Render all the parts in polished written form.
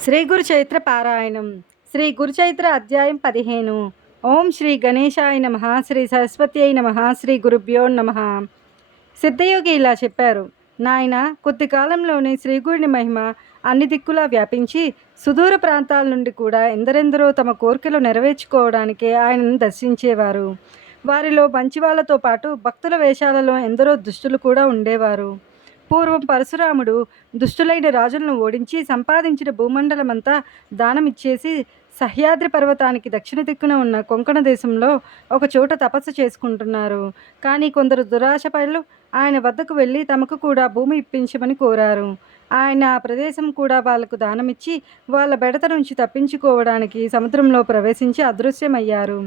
శ్రీ గురు చైత్ర పారాయణం. శ్రీ గురు చైత్ర అధ్యాయం 15. ఓం శ్రీ గణేశాయ నమః. శ్రీ సరస్వత్యై నమః. శ్రీ గురుభ్యో నమః. సిద్ధయోగి ఇలా చెప్పారు. నాయన, కొద్ది కాలంలోనే శ్రీగురుని మహిమ అన్ని దిక్కులా వ్యాపించి సుదూర ప్రాంతాల నుండి కూడా ఎందరెందరో తమ కోరికలు నెరవేర్చుకోవడానికే ఆయనను దర్శించేవారు. వారిలో మంచివాళ్లతో పాటు భక్తుల వేషాలలో ఎందరో దుష్టులు కూడా ఉండేవారు. పూర్వం పరశురాముడు దుష్టులైన రాజులను ఓడించి సంపాదించిన భూమండలమంతా దానమిచ్చేసి సహ్యాద్రి పర్వతానికి దక్షిణ దిక్కున ఉన్న కొంకణ దేశంలో ఒక చోట తపస్సు చేసుకుంటున్నారు. కానీ కొందరు దురాశపరులు ఆయన వద్దకు వెళ్ళి తమకు కూడా భూమి ఇప్పించమని కోరారు. ఆయన ఆ ప్రదేశం కూడా వాళ్లకు దానమిచ్చి వాళ్ళ బెడత నుంచి తప్పించుకోవడానికి సముద్రంలో ప్రవేశించి అదృశ్యమయ్యారు.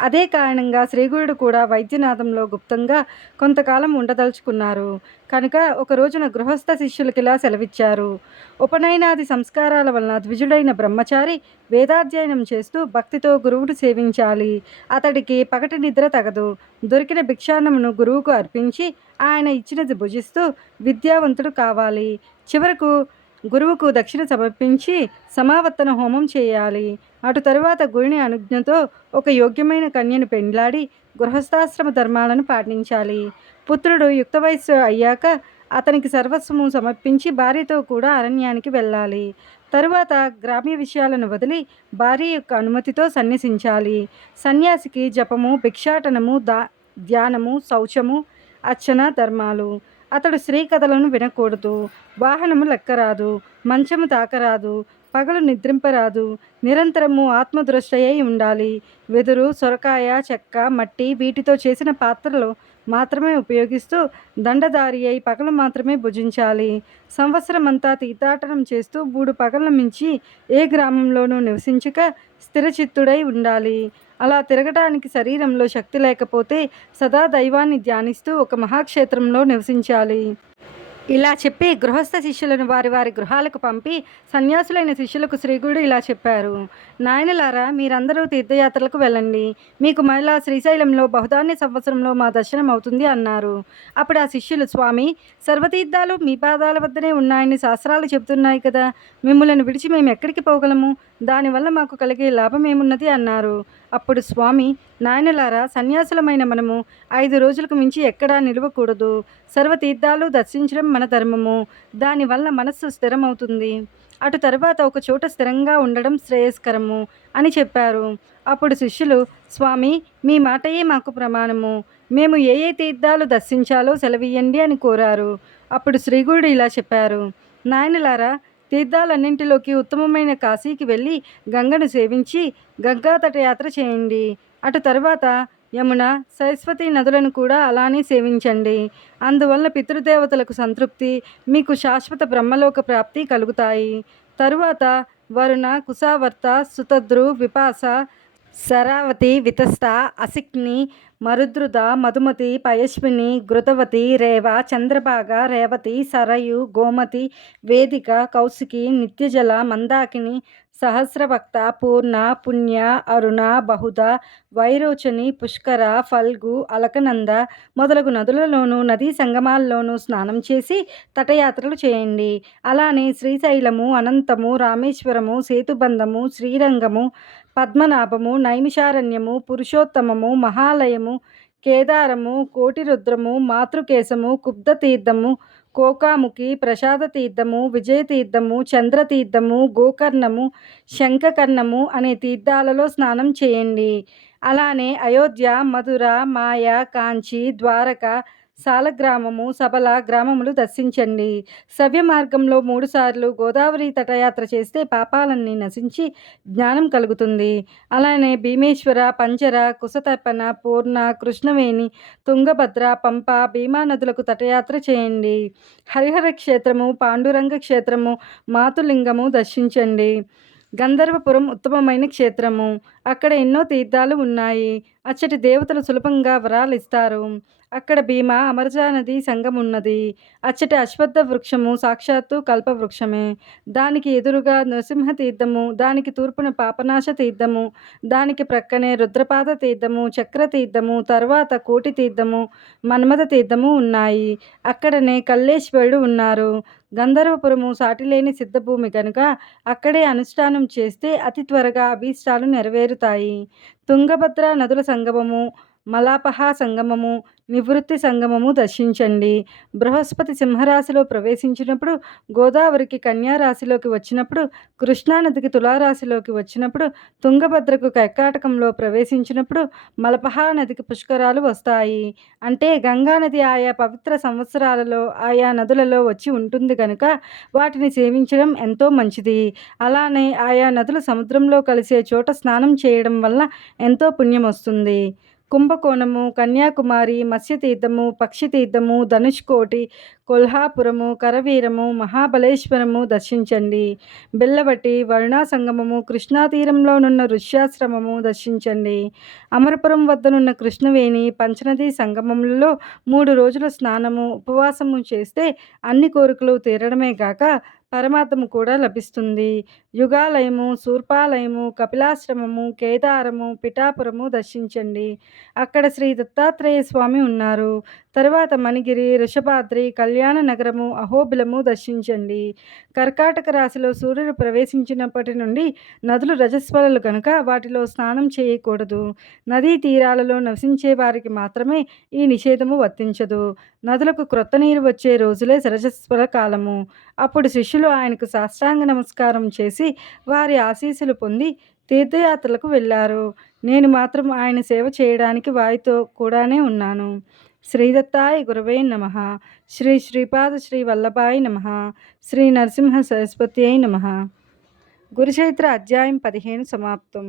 అదే కారణంగా శ్రీగురుడు కూడా వైద్యనాథంలో గుప్తంగా కొంతకాలం ఉండదలుచుకున్నారు. కనుక ఒక రోజున గృహస్థ శిష్యులకిలా సెలవిచ్చారు. ఉపనయనాది సంస్కారాల వలన ద్విజుడైన బ్రహ్మచారి వేదాధ్యయనం చేస్తూ భక్తితో గురువును సేవించాలి. అతడికి పగటి నిద్ర తగదు. దొరికిన భిక్షాన్నమును గురువుకు అర్పించి ఆయన ఇచ్చినది భుజిస్తూ విద్యావంతుడు కావాలి. చివరకు గురువుకు దక్షిణ సమర్పించి సమావర్తన హోమం చేయాలి. అటు తరువాత గురుని అనుజ్ఞతో ఒక యోగ్యమైన కన్యను పెండ్లాడి గృహస్థాశ్రమ ధర్మాలను పాటించాలి. పుత్రుడు యుక్త వయస్సు అయ్యాక అతనికి సర్వస్వము సమర్పించి భార్యతో కూడా అరణ్యానికి వెళ్ళాలి. తరువాత గ్రామ్య విషయాలను వదిలి భార్య యొక్క అనుమతితో సన్యసించాలి. సన్యాసికి జపము, భిక్షాటనము, ధ్యానము, శౌచము, అర్చన ధర్మాలు. అతడు స్త్రీ కథలను వినకూడదు. వాహనము లెక్కరాదు. మంచము తాకరాదు. పగలు నిద్రింపరాదు. నిరంతరము ఆత్మదృష్టయై ఉండాలి. వెదురు, సొరకాయ, చెక్క, మట్టి వీటితో చేసిన పాత్రలు మాత్రమే ఉపయోగిస్తూ దండధారి అయి పగలు మాత్రమే భుజించాలి. సంవత్సరమంతా తీర్థాటనం చేస్తూ 3 పగలను మించి ఏ గ్రామంలోనూ నివసించక స్థిరచిత్తుడై ఉండాలి. అలా తిరగటానికి శరీరంలో శక్తి లేకపోతే సదా దైవాన్ని ధ్యానిస్తూ ఒక మహాక్షేత్రంలో నివసించాలి. ఇలా చెప్పి గృహస్థ శిష్యులను వారి వారి గృహాలకు పంపి సన్యాసులైన శిష్యులకు శ్రీగురుడు ఇలా చెప్పారు. నాయనలారా, మీరందరూ తీర్థయాత్రలకు వెళ్ళండి. మీకు మళ్ళా శ్రీశైలంలో బహుధాన్య సంవత్సరంలో మా దర్శనం అవుతుంది అన్నారు. అప్పుడు ఆ శిష్యులు, స్వామి, సర్వతీర్థాలు మీ పాదాల వద్దనే ఉన్నాయని శాస్త్రాలు చెబుతున్నాయి కదా, మిమ్మల్ని విడిచి మేము ఎక్కడికి పోగలము? దానివల్ల మాకు కలిగే లాభం ఏమున్నది అన్నారు. అప్పుడు స్వామి, నాయనలారా, సన్యాసులమైన మనము 5 రోజులకు మించి ఎక్కడా నిలవకూడదు. సర్వతీర్థాలు దర్శించడం మన ధర్మము. దానివల్ల మనస్సు స్థిరమవుతుంది. అటు తరువాత ఒక చోట స్థిరంగా ఉండడం శ్రేయస్కరము అని చెప్పారు. అప్పుడు శిష్యులు, స్వామి, మీ మాటయే మాకు ప్రమాణము. మేము ఏ ఏ తీర్థాలు దర్శించాలో సెలవియ్యండి అని కోరారు. అప్పుడు శ్రీగురుడు ఇలా చెప్పారు. నాయనలారా, తీర్థాలన్నింటిలోకి ఉత్తమమైన కాశీకి వెళ్ళి గంగను సేవించి గంగా తటయాత్ర చేయండి. అటు తరువాత యమున, సరస్వతి నదులను కూడా అలానే సేవించండి. అందువల్ల పితృదేవతలకు సంతృప్తి, మీకు శాశ్వత బ్రహ్మలోక ప్రాప్తి కలుగుతాయి. తరువాత వరుణ, కుశావర్త, సుతద్రు, విపాస, శరావతి, వితస్త, అసిక్ని, మరుద్రుద, మధుమతి, పయస్విని, ఘృతవతి, రేవ, చంద్రభాగ, రేవతి, సరయు, గోమతి, వేదిక, కౌశికి, నిత్యజల, మందాకిని, సహస్రభక్త, పూర్ణ, పుణ్య, అరుణ, బహుద, వైరోచని, పుష్కర, ఫల్గు, అలకనంద మొదలగు నదులలోనూ నదీ సంగమాల్లోనూ స్నానం చేసి తటయాత్రలు చేయండి. అలానే శ్రీశైలము, అనంతము, రామేశ్వరము, సేతుబంధము, శ్రీరంగము, పద్మనాభము, నైమిషారణ్యము, పురుషోత్తమము, మహాలయము, కేదారము, కోటిరుద్రము, మాతృకేశము, కుబ్ధతీర్థము, కోకాముఖి, ప్రసాద తీర్థము, విజయతీర్థము, చంద్రతీర్థము, గోకర్ణము, శంఖకర్ణము అనే తీర్థాలలో స్నానం చేయండి. అలానే అయోధ్య, మధుర, మాయ, కాంచి, ద్వారక, సాలగ్రామము, సబల గ్రామములు దర్శించండి. సవ్య మార్గంలో 3 సార్లు గోదావరి తటయాత్ర చేస్తే పాపాలన్నీ నశించి జ్ఞానం కలుగుతుంది. అలానే భీమేశ్వర, పంజర, కుశతర్పణ, పూర్ణ, కృష్ణవేణి, తుంగభద్ర, పంప, భీమా నదులకు తటయాత్ర చేయండి. హరిహర క్షేత్రము, పాండురంగ క్షేత్రము, మాతులింగము దర్శించండి. గంధర్వపురం ఉత్తమమైన క్షేత్రము. అక్కడ ఎన్నో తీర్థాలు ఉన్నాయి. అచ్చటి దేవతలు సులభంగా వరాలు ఇస్తారు. అక్కడ భీమా అమరజా నది సంగమున్నది. అచ్చటి అశ్వత్థ వృక్షము సాక్షాత్తు కల్పవృక్షమే. దానికి ఎదురుగా నృసింహ తీర్థము, దానికి తూర్పున పాపనాశ తీర్థము, దానికి ప్రక్కనే రుద్రపాద తీర్థము, చక్ర తీర్థము, తర్వాత కోటి తీర్థము, మన్మథ తీర్థము ఉన్నాయి. అక్కడనే కల్లేశ్వరుడు ఉన్నారు. గంధర్వపురము సాటిలేని సిద్ధభూమి గనుక అక్కడే అనుష్ఠానం చేస్తే అతి త్వరగా అభీష్టాలు నెరవేరుతాయి. తుంగభద్ర నదుల సంగమము, మలాపహ సంగమము, నివృత్తి సంగమము దర్శించండి. బృహస్పతి సింహరాశిలో ప్రవేశించినప్పుడు, గోదావరికి కన్యారాశిలోకి వచ్చినప్పుడు, కృష్ణానదికి తులారాశిలోకి వచ్చినప్పుడు, తుంగభద్రకు కర్కాటకంలో ప్రవేశించినప్పుడు, మలపహ నదికి పుష్కరాలు వస్తాయి. అంటే గంగానది ఆయా పవిత్ర సంవత్సరాలలో ఆయా నదులలో వచ్చి ఉంటుంది కనుక వాటిని సేవించడం ఎంతో మంచిది. అలానే ఆయా నదులు సముద్రంలో కలిసే చోట స్నానం చేయడం వల్ల ఎంతో పుణ్యం వస్తుంది. కుంభకోణము, కన్యాకుమారి, మత్స్యతీర్థము, పక్షితీర్థము, ధనుష్కోటి, కొల్హాపురము, కరవీరము, మహాబలేశ్వరము దర్శించండి. బెల్లవటి, వరుణా సంగమము, కృష్ణా తీరంలోనున్న ఋష్యాశ్రమము దర్శించండి. అమరపురం వద్దనున్న కృష్ణవేణి, పంచనదీ సంగమములలో 3 రోజుల స్నానము, ఉపవాసము చేస్తే అన్ని కోరికలు తీరడమే గాక పరమార్థము కూడా లభిస్తుంది. యుగాలయము, శూర్పాలయము, కపిలాశ్రమము, కేదారము, పిఠాపురము దర్శించండి. అక్కడ శ్రీ దత్తాత్రేయ స్వామి ఉన్నారు. తరువాత మణిగిరి, వృషభాద్రి, కళ్యాణ నగరము, అహోబిలము దర్శించండి. కర్కాటక రాశిలో సూర్యుడు ప్రవేశించినప్పటి నుండి నదులు రజస్వలలు కనుక వాటిలో స్నానం చేయకూడదు. నదీ తీరాలలో నివసించే వారికి మాత్రమే ఈ నిషేధము వర్తించదు. నదులకు క్రొత్త నీరు వచ్చే రోజులే రజస్వల కాలము. అప్పుడు శిష్యులు ఆయనకు సాష్టాంగ నమస్కారం చేసి వారి ఆశీస్సులు పొంది తీర్థయాత్రలకు వెళ్ళారు. నేను మాత్రం ఆయన సేవ చేయడానికి వారితో కూడానే ఉన్నాను. శ్రీదత్తాయ గురవే నమః. శ్రీ శ్రీపాద శ్రీ వల్లభాయ నమః. శ్రీ నరసింహ సరస్వత్యై నమః. గురుచరిత్ర అధ్యాయం 15 సమాప్తం.